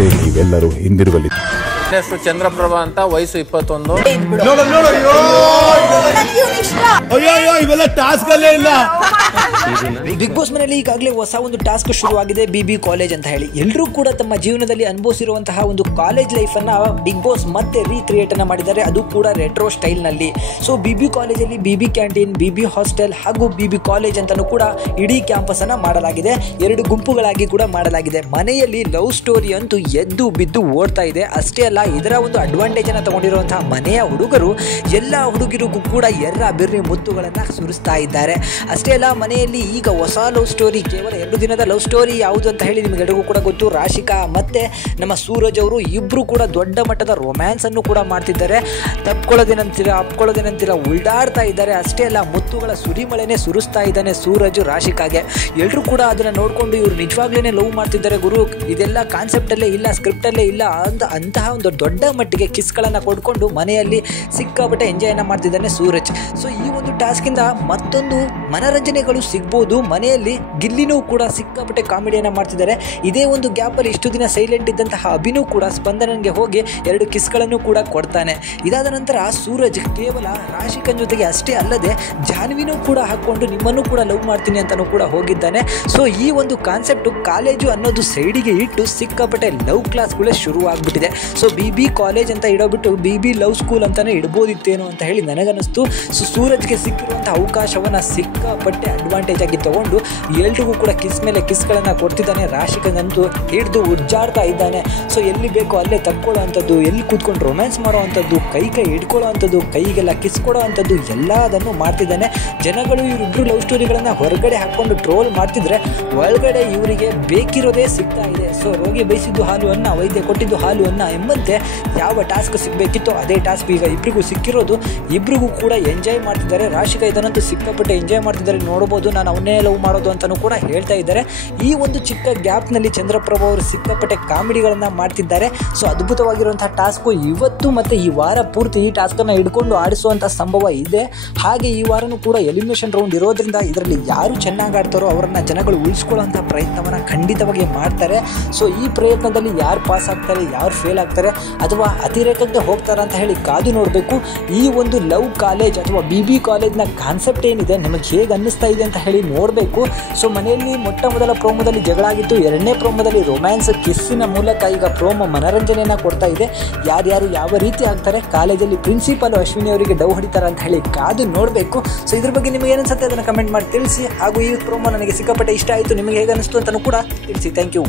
ಮುಂದೆ ನೀವೆಲ್ಲರೂ ಹಿಂದಿರುಗಲಿ. ಹೆಸರು ಚಂದ್ರಪ್ರಭಾ ಅಂತ, ವಯಸ್ಸು 21. ಇವೆಲ್ಲ ಟಾಸ್ಕ್ ಅಲ್ಲೇ ಇಲ್ಲ. ಬಿಗ್ ಬಾಸ್ ಮನೆಯಲ್ಲಿ ಈಗಾಗಲೇ ಹೊಸ ಒಂದು ಟಾಸ್ಕ್ ಶುರುವಾಗಿದೆ, BB ಕಾಲೇಜ್ ಅಂತ ಹೇಳಿ. ಎಲ್ಲರೂ ಕೂಡ ತಮ್ಮ ಜೀವನದಲ್ಲಿ ಅನುಭವಿಸಿರುವಂತಹ ಒಂದು ಕಾಲೇಜ್ ಲೈಫ್ ಅನ್ನ ಬಿಗ್ ಬಾಸ್ ಮತ್ತೆ ರೀಕ್ರಿಯೇಟ್ ಅನ್ನ ಮಾಡಿದ್ದಾರೆ, ಅದು ಕೂಡ ರೆಟ್ರೋ ಸ್ಟೈಲ್ ನಲ್ಲಿ. ಸೊ BB ಕಾಲೇಜಲ್ಲಿ BB ಕ್ಯಾಂಟೀನ್, BB ಹಾಸ್ಟೆಲ್ ಹಾಗೂ BB ಕಾಲೇಜ್ ಅಂತಾನೂ ಕೂಡ ಇಡೀ ಕ್ಯಾಂಪಸ್ ಅನ್ನ ಮಾಡಲಾಗಿದೆ. 2 ಗುಂಪುಗಳಾಗಿ ಕೂಡ ಮಾಡಲಾಗಿದೆ. ಮನೆಯಲ್ಲಿ ಲವ್ ಸ್ಟೋರಿ ಅಂತೂ ಎದ್ದು ಬಿದ್ದು ಓಡ್ತಾ ಇದೆ. ಅಷ್ಟೇ ಅಲ್ಲ, ಇದರ ಒಂದು ಅಡ್ವಾಂಟೇಜ್ ಅನ್ನ ತಗೊಂಡಿರುವಂತಹ ಮನೆಯ ಹುಡುಗರು ಎಲ್ಲ ಹುಡುಗಿರಿಗೂ ಕೂಡ ಎರ್ರ ಬೆರ್ರಿ ಮುತ್ತುಗಳನ್ನ ಸುರಿಸ್ತಾ ಇದ್ದಾರೆ. ಅಷ್ಟೇ ಅಲ್ಲ, ಮನೆಯಲ್ಲಿ ಈಗ ಹೊಸ ಲವ್ ಸ್ಟೋರಿ, ಕೇವಲ 2 ದಿನದ ಲವ್ ಸ್ಟೋರಿ ಯಾವುದು ಅಂತ ಹೇಳಿ ನಿಮಗೆಲ್ಲರಿಗೂ ಕೂಡ ಗೊತ್ತು. ರಾಶಿಕಾ ಮತ್ತೆ ನಮ್ಮ ಸೂರಜ್ ಅವರು ಇಬ್ರು ಕೂಡ ದೊಡ್ಡ ಮಟ್ಟದ ರೊಮ್ಯಾನ್ಸ್ ಅನ್ನು ಕೂಡ ಮಾಡ್ತಿದ್ದಾರೆ. ಅಪ್ಕೊಳ್ಳೋದೇನಂತೀರ ಉಲ್ಡಾಡ್ತಾ ಇದ್ದಾರೆ. ಅಷ್ಟೇ ಅಲ್ಲ, ಮುತ್ತುಗಳ ಸುರಿಮಳೆನೆ ಸುರಿಸ್ತಾ ಇದ್ದಾನೆ ಸೂರಜ್ ರಾಶಿಕಾಗೆ. ಎಲ್ಲರೂ ಕೂಡ ಅದನ್ನ ನೋಡ್ಕೊಂಡು ಇವರು ನಿಜವಾಗ್ಲೇನೆ ಲವ್ ಮಾಡ್ತಿದ್ದಾರೆ ಗುರು, ಇದೆಲ್ಲ ಕಾನ್ಸೆಪ್ಟ್ ಅಲ್ಲೇ ಇಲ್ಲ, ಸ್ಕ್ರಿಪ್ಟ್ ಅಲ್ಲೇ ಇಲ್ಲ ಅಂತಹ ಒಂದು ದೊಡ್ಡ ಮಟ್ಟಿಗೆ ಕಿಸ್ಗಳನ್ನ ಕೊಡ್ಕೊಂಡು ಮನೆಯಲ್ಲಿ ಸಿಕ್ಕಾಪಟ್ಟೆ ಎಂಜಾಯ್ ಅನ್ನ ಮಾಡ್ತಿದ್ದಾನೆ ಸೂರಜ್. ಸೊ ಈ ಒಂದು ಟಾಸ್ಕ್ ಇಂದ ಮತ್ತೊಂದು ಮನರಂಜನೆಗಳು ಸಿಗ್ಬೋದು. ಮನೆಯಲ್ಲಿ ಗಿಲ್ಲಿನೂ ಕೂಡ ಸಿಕ್ಕಾಪಟ್ಟೆ ಕಾಮಿಡಿಯನ್ನ ಮಾಡ್ತಿದ್ದಾರೆ. ಇದೇ ಒಂದು ಗ್ಯಾಪ್ ಅಲ್ಲಿ ಇಷ್ಟು ದಿನ ಸೈಲೆಂಟ್ ಇದ್ದಂತಹ ಅಭಿನೂ ಕೂಡ ಸ್ಪಂದನನ್ಗೆ ಹೋಗಿ 2 ಕಿಸ್ಗಳನ್ನು ಕೂಡ ಕೊಡ್ತಾನೆ. ಇದಾದ ನಂತರ ಸೂರಜ್ ಕೇವಲ ರಾಶಿಕನ್ ಜೊತೆಗೆ ಅಷ್ಟೇ ಅಲ್ಲದೆ ಜಾನ್ವಿನೂ ಕೂಡ ಹಾಕೊಂಡು ನಿಮ್ಮನ್ನು ಕೂಡ ಲವ್ ಮಾಡ್ತೀನಿ ಅಂತಾನೂ ಕೂಡ ಹೋಗಿದ್ದಾನೆ. ಸೊ ಈ ಒಂದು ಕಾನ್ಸೆಪ್ಟ್ ಕಾಲೇಜು ಅನ್ನೋದು ಸೈಡಿಗೆ ಇಟ್ಟು ಸಿಕ್ಕಾಪಟ್ಟೆ ಲವ್ ಕ್ಲಾಸ್ಗಳೇ ಶುರು ಆಗ್ಬಿಟ್ಟಿದೆ. ಸೊ BB ಕಾಲೇಜ್ ಅಂತ ಇಡೋಬಿಟ್ಟು BB ಲವ್ ಸ್ಕೂಲ್ ಅಂತಾನೆ ಇಡ್ಬೋದಿತ್ತೇನೋ ಅಂತ ಹೇಳಿ ನನಗನ್ನಿಸ್ತು. ಸೊ ಸೂರಜ್ಗೆ ಸಿಕ್ಕಿರುವಂಥ ಅವಕಾಶವನ್ನು ಸಿಕ್ಕಾಪಟ್ಟೆ ಅಡ್ವಾಂಟೇಜ್ ಆಗಿ ತಗೊಂಡು ಎಲ್ರಿಗೂ ಕೂಡ ಕಿಸ್ ಮೇಲೆ ಕಿಸ್ಗಳನ್ನು ಕೊಡ್ತಿದ್ದಾನೆ. ರಾಶಿಕಂಗಂತೂ ಹಿಡಿದು ಉಜ್ಜಾಡ್ತಾ ಇದ್ದಾನೆ. ಸೊ ಎಲ್ಲಿ ಬೇಕೋ ಅಲ್ಲೇ ತಕ್ಕೊಳ್ಳೋ ಅಂಥದ್ದು, ಎಲ್ಲಿ ಕೂತ್ಕೊಂಡು ರೊಮ್ಯಾನ್ಸ್ ಮಾಡೋ ಅಂಥದ್ದು, ಕೈ ಹಿಡ್ಕೊಳ್ಳೋ ಅಂಥದ್ದು, ಕೈಗೆಲ್ಲ ಕಿಸ್ ಕೊಡೋ ಅಂಥದ್ದು ಎಲ್ಲದನ್ನು ಮಾಡ್ತಿದ್ದಾನೆ. ಜನಗಳು ಇವರಿಬ್ಬರು ಲವ್ ಸ್ಟೋರಿಗಳನ್ನು ಹೊರಗಡೆ ಹಾಕ್ಕೊಂಡು ಟ್ರೋಲ್ ಮಾಡ್ತಿದ್ರೆ ಒಳಗಡೆ ಇವರಿಗೆ ಬೇಕಿರೋದೇ ಸಿಗ್ತಾ ಇದೆ. ಸೊ ರೋಗಿ ಬಯಸಿದ್ದು ಹಾಲು ಅನ್ನ, ವೈದ್ಯ ಕೊಟ್ಟಿದ್ದು ಹಾಲು ಅನ್ನ ಎಂಬಂತೆ ಯಾವ ಟಾಸ್ಕ್ ಸಿಗಬೇಕಿತ್ತೋ ಅದೇ ಟಾಸ್ಕ್ ಈಗ ಇಬ್ಬರಿಗೂ ಸಿಕ್ಕಿರೋದು. ಇಬ್ಬರಿಗೂ ಕೂಡ ಎಂಜಾಯ್ ಮಾಡ್ತಿದ್ದಾರೆ. ರಾಶಿಕಾ ಇದನ್ನಂತೂ ಸಿಕ್ಕಾಪಟ್ಟೆ ಎಂಜಾಯ್ ಮಾಡ್ತಿದ್ದಾರೆ. ನೋಡಬಹುದು, ನಾನು ಅವನ್ನೇ ಲವ್ ಮಾಡೋದು ಅಂತಾನೂ ಕೂಡ ಹೇಳ್ತಾ ಇದ್ದಾರೆ. ಈ ಒಂದು ಚಿಕ್ಕ ಗ್ಯಾಪ್ನಲ್ಲಿ ಚಂದ್ರಪ್ರಭಾ ಅವರು ಸಿಕ್ಕಾಪಟ್ಟೆ ಕಾಮಿಡಿಗಳನ್ನ ಮಾಡ್ತಿದ್ದಾರೆ. ಸೊ ಅದ್ಭುತವಾಗಿರುವಂತಹ ಟಾಸ್ಕು ಇವತ್ತು ಮತ್ತೆ ಈ ವಾರ ಪೂರ್ತಿ ಈ ಟಾಸ್ಕನ್ನು ಹಿಡ್ಕೊಂಡು ಆಡಿಸುವಂಥ ಸಂಭವ ಇದೆ. ಹಾಗೆ ಈ ವಾರನೂ ಕೂಡ ಎಲಿಮಿನೇಷನ್ ರೌಂಡ್ ಇರೋದ್ರಿಂದ ಇದರಲ್ಲಿ ಯಾರು ಚೆನ್ನಾಗಿ ಆಡ್ತಾರೋ ಅವರನ್ನು ಜನಗಳು ಉಳಿಸ್ಕೊಳ್ಳುವಂಥ ಪ್ರಯತ್ನವನ್ನು ಖಂಡಿತವಾಗಿ ಮಾಡ್ತಾರೆ. ಸೊ ಈ ಪ್ರಯತ್ನದಲ್ಲಿ ಯಾರು ಪಾಸ್ ಆಗ್ತಾರೆ, ಯಾರು ಫೇಲ್ ಆಗ್ತಾರೆ ಅಥವಾ ಅತಿರೇಕಕ್ಕೆ ಹೋಗ್ತಾರೆ ಅಂತ ಹೇಳಿ ಕಾದು ನೋಡಬೇಕು. ಈ ಒಂದು ಲವ್ ಕಾಲೇಜ್ ಅಥವಾ BB ಕಾಲೇಜ್ನ ಕಾನ್ಸೆಪ್ಟ್ ಏನಿದೆ ನಿಮಗೆ ಹೇಗೆ ಅನ್ನಿಸ್ತಾ ಇದೆ ಅಂತ ಹೇಳಿ ನೋಡಬೇಕು. ಸೊ ಮನೆಯಲ್ಲಿ ಮೊಟ್ಟ ಮೊದಲ ಪ್ರೋಮೋದಲ್ಲಿ ಜಗಳ ಆಗಿತ್ತು, 2ನೇ ಪ್ರೋಮೋದಲ್ಲಿ ರೊಮ್ಯಾನ್ಸ್ ಕಿಸ್ಸಿನ ಮೂಲಕ ಈಗ ಪ್ರೋಮೋ ಮನರಂಜನೆಯನ್ನು ಕೊಡ್ತಾ ಇದೆ. ಯಾರ್ಯಾರು ಯಾವ ರೀತಿ ಆಗ್ತಾರೆ, ಕಾಲೇಜಲ್ಲಿ ಪ್ರಿನ್ಸಿಪಾಲ್ ಅಶ್ವಿನಿ ಅವರಿಗೆ ಡವ್ ಹೊಡಿತಾರೆ ಅಂತ ಹೇಳಿ ಕಾದು ನೋಡಬೇಕು. ಸೊ ಇದ್ರ ಬಗ್ಗೆ ನಿಮಗೆ ಏನನ್ಸುತ್ತೆ ಅದನ್ನು ಕಮೆಂಟ್ ಮಾಡಿ ತಿಳಿಸಿ. ಹಾಗೂ ಈ ಪ್ರೋಮೋ ನನಗೆ ಸಿಕ್ಕಾಪಟ್ಟೆ ಇಷ್ಟ ಆಯಿತು, ನಿಮಗೆ ಹೇಗೆ ಅನಿಸ್ತು ಅಂತಲೂ ಕೂಡ ತಿಳಿಸಿ. Thank you.